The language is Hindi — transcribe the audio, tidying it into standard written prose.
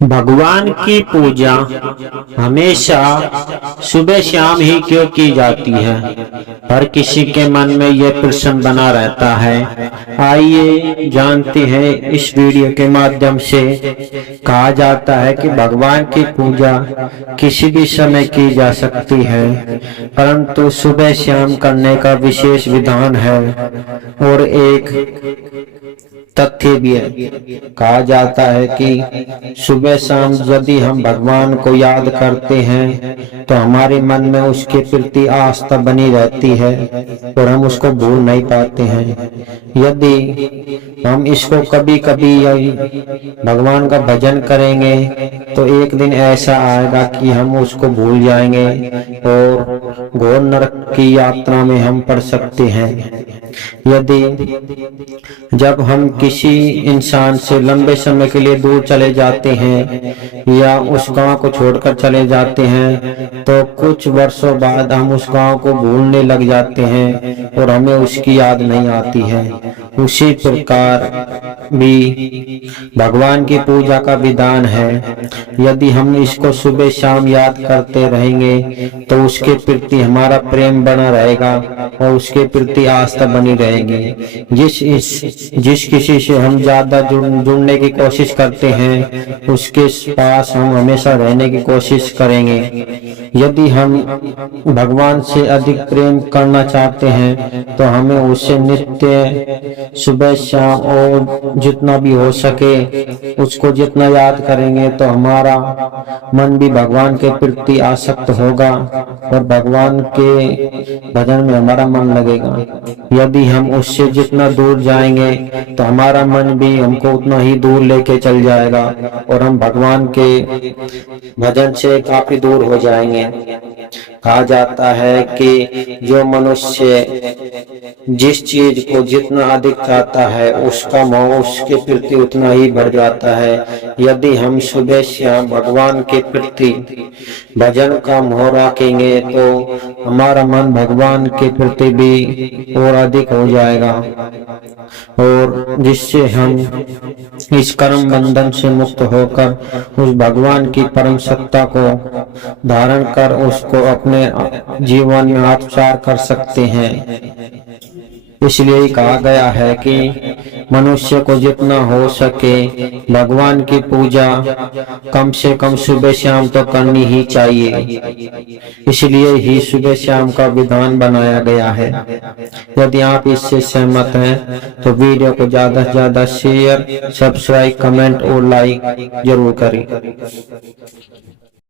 भगवान की पूजा हमेशा सुबह शाम ही क्यों की जाती है? हर किसी के मन में यह प्रश्न बना रहता है। आइए जानते हैं इस वीडियो के माध्यम से। कहा जाता है कि भगवान की पूजा किसी भी समय की जा सकती है, परंतु सुबह शाम करने का विशेष विधान है और एक तथ्य भी है। कहा जाता है कि सुबह शाम यदि हम भगवान को याद करते हैं तो हमारे मन में उसके प्रति आस्था बनी रहती है और हम उसको भूल नहीं पाते हैं। यदि हम इसको कभी कभी भगवान का भजन करेंगे तो एक दिन ऐसा आएगा कि हम उसको भूल जाएंगे और घोर नरक की यात्रा में हम पड़ सकते हैं। यदि जब हम किसी इंसान से लंबे समय के लिए दूर चले जाते हैं या उस गांव को छोड़कर चले जाते हैं तो कुछ वर्षों बाद हम उस गांव को भूलने लग जाते हैं और हमें उसकी याद नहीं आती है। उसी प्रकार भी भगवान की पूजा का विधान है। यदि हम इसको सुबह शाम याद करते रहेंगे तो उसके प्रति हमारा प्रेम बना रहेगा और उसके प्रति आस्था बनी रहेगी। जिस किसी से हम ज्यादा जुड़ने की कोशिश करते हैं उसके पास हम हमेशा रहने की कोशिश करेंगे। यदि हम भगवान से अधिक प्रेम करना चाहते हैं तो हमें उससे नित्य सुबह शाम और जितना भी हो सके उसको जितना याद करेंगे तो हमारा मन भी भगवान के प्रति आसक्त होगा और भगवान के भजन में हमारा मन लगेगा। यदि हम उससे जितना दूर जाएंगे तो हमारा मन भी हमको उतना ही दूर लेके चल जाएगा और हम भगवान के भजन से काफी दूर हो जाएंगे। कहा जाता है कि जो मनुष्य जिस चीज को जितना अधिक चाहता है उसका मोह उसके प्रति उतना ही बढ़ जाता है। यदि हम सुबह शाम भगवान के प्रति भजन का मोह रखेंगे तो हमारा मन भगवान के प्रति भी और अधिक हो जाएगा और जिससे हम इस कर्म बंधन से मुक्त होकर उस भगवान की परम सत्ता को धारण कर उसको अपने जीवन में आत्मसात कर सकते हैं। इसलिए कहा गया है कि मनुष्य को जितना हो सके भगवान की पूजा कम से कम सुबह शाम तो करनी ही चाहिए। इसलिए ही सुबह शाम का विधान बनाया गया है। यदि आप इससे सहमत हैं तो वीडियो को ज्यादा से ज्यादा शेयर, सब्सक्राइब, कमेंट और लाइक जरूर करें।